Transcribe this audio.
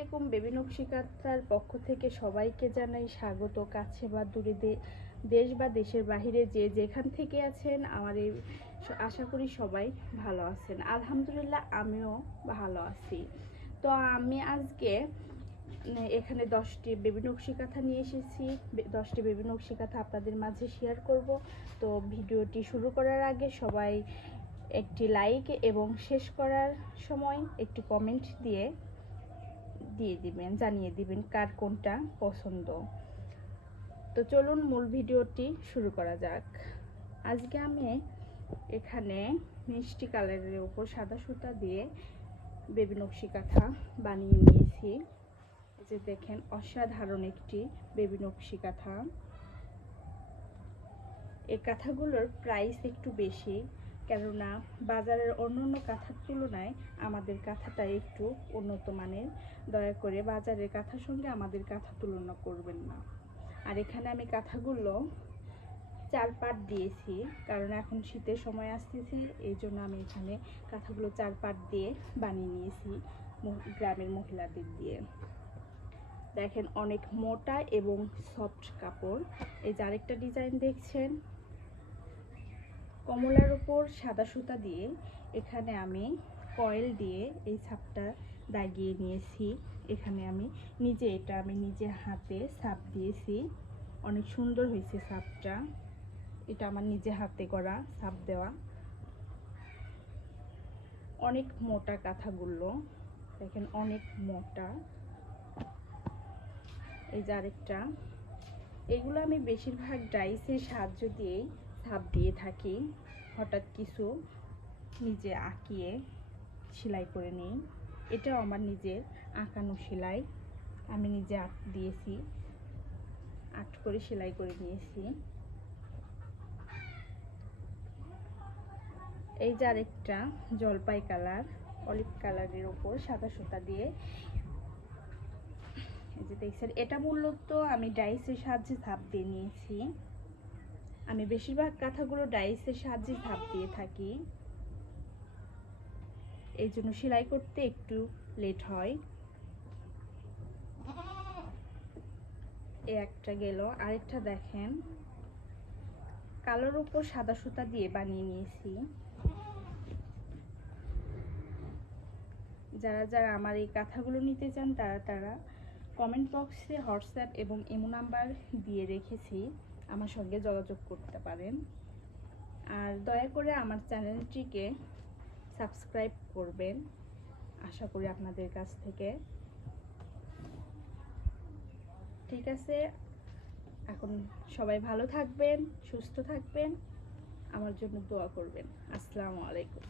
আলাইকুম। বেবি নকশিকাতার পক্ষ থেকে সবাইকে জানাই স্বাগত। কাছে বা দূরে, দেশ বা দেশের বাহিরে যে যেখান থেকে আছেন, আমার এই আশা করি সবাই ভালো আছেন। আলহামদুলিল্লাহ আমিও ভালো আছি। তো আমি আজকে এখানে 10টি বেবি নকশিকাঁথা নিয়ে এসেছি। 10টি বেবি নকশিকাঁথা আপনাদের মাঝে শেয়ার করব। তো ভিডিওটি শুরু করার আগে সবাই একটি লাইক এবং শেষ করার সময় একটি কমেন্ট দিয়ে দিবেন, জানিয়ে দিবেন কার কোনটা পছন্দ। তো চলুন মূল ভিডিওটি শুরু করা যাক। আজকে আমি এখানে মিষ্টি কালারের উপর সাদা সুতা দিয়ে বেবি নকশিকাঁথা বানিয়ে নিয়েছি। যে দেখেন অসাধারণ একটি বেবি নকশিকাঁথা। এই কাঁথাগুলোর প্রাইস একটু বেশি, কেননা বাজারের অন্যান্য কাঁথার তুলনায় আমাদের কাঁথাটা একটু উন্নত মানের। দয়া করে বাজারের কাঁথার সঙ্গে আমাদের কাঁথা তুলনা করবেন না। আর এখানে আমি কাঁথাগুলো 4 পাট দিয়েছি, কারণ এখন শীতের সময় আসতেছে, এই জন্য আমি এখানে কাঁথাগুলো 4 পাট দিয়ে বানিয়ে নিয়েছি গ্রামের মহিলাদের দিয়ে। দেখেন অনেক মোটা এবং সফট কাপড়। এই যে আরেকটা ডিজাইন দেখছেন, কমলার উপর সাদা সুতা দিয়ে এখানে আমি কয়েল দিয়ে এই ছাপটা দাগিয়ে নিয়েছি। এখানে আমি নিজে হাতে ছাপ দিয়েছি। অনেক সুন্দর হয়েছে ছাপটা। এটা আমার নিজে হাতে করা ছাপ দেওয়া। অনেক মোটা কাঁথাগুলো দেখেন, অনেক মোটা। এই যে আরেকটা, এগুলো আমি বেশিরভাগ ডাইসের সাহায্য দিয়েই ছাপ দিয়ে থাকি। হঠাৎ কিছু নিজে আঁকিয়ে সেলাই করে নিই। এটাও আমার নিজের আঁকানো সেলাই, আমি নিজে দিয়েছি, আর্ট করে সেলাই করে নিয়েছি। এই যে আরেকটা জলপাই কালার, অলিভ কালারের ওপর সাদা সুতা দিয়ে, এই যে দেখছেন, এটা মূলত আমি ডাইসের সাহায্যে ছাপ দিয়ে নিয়েছি। আমি বেশিরভাগ কাঁথাগুলো ডাইসের সাহায্যে ছাপ দিয়ে থাকি, এই জন্য সেলাই করতে একটু লেট হয়। এই একটা গেল, আরেকটা দেখেন কালোর উপর সাদা সুতা দিয়ে বানিয়ে নিয়েছি। যারা আমার এই কাঁথাগুলো নিতে চান তারা কমেন্ট বক্সে হোয়াটসঅ্যাপ এবং ইমো নাম্বার দিয়ে রেখেছি, আমার সঙ্গে যোগাযোগ করতে পারেন। আর দয়া করে আমার চ্যানেলটিকে সাবস্ক্রাইব করবেন, আশা করি আপনাদের কাছ থেকে। ঠিক আছে, এখন সবাই ভালো থাকবেন, সুস্থ থাকবেন, আমার জন্য দোয়া করবেন। আসসালামু আলাইকুম।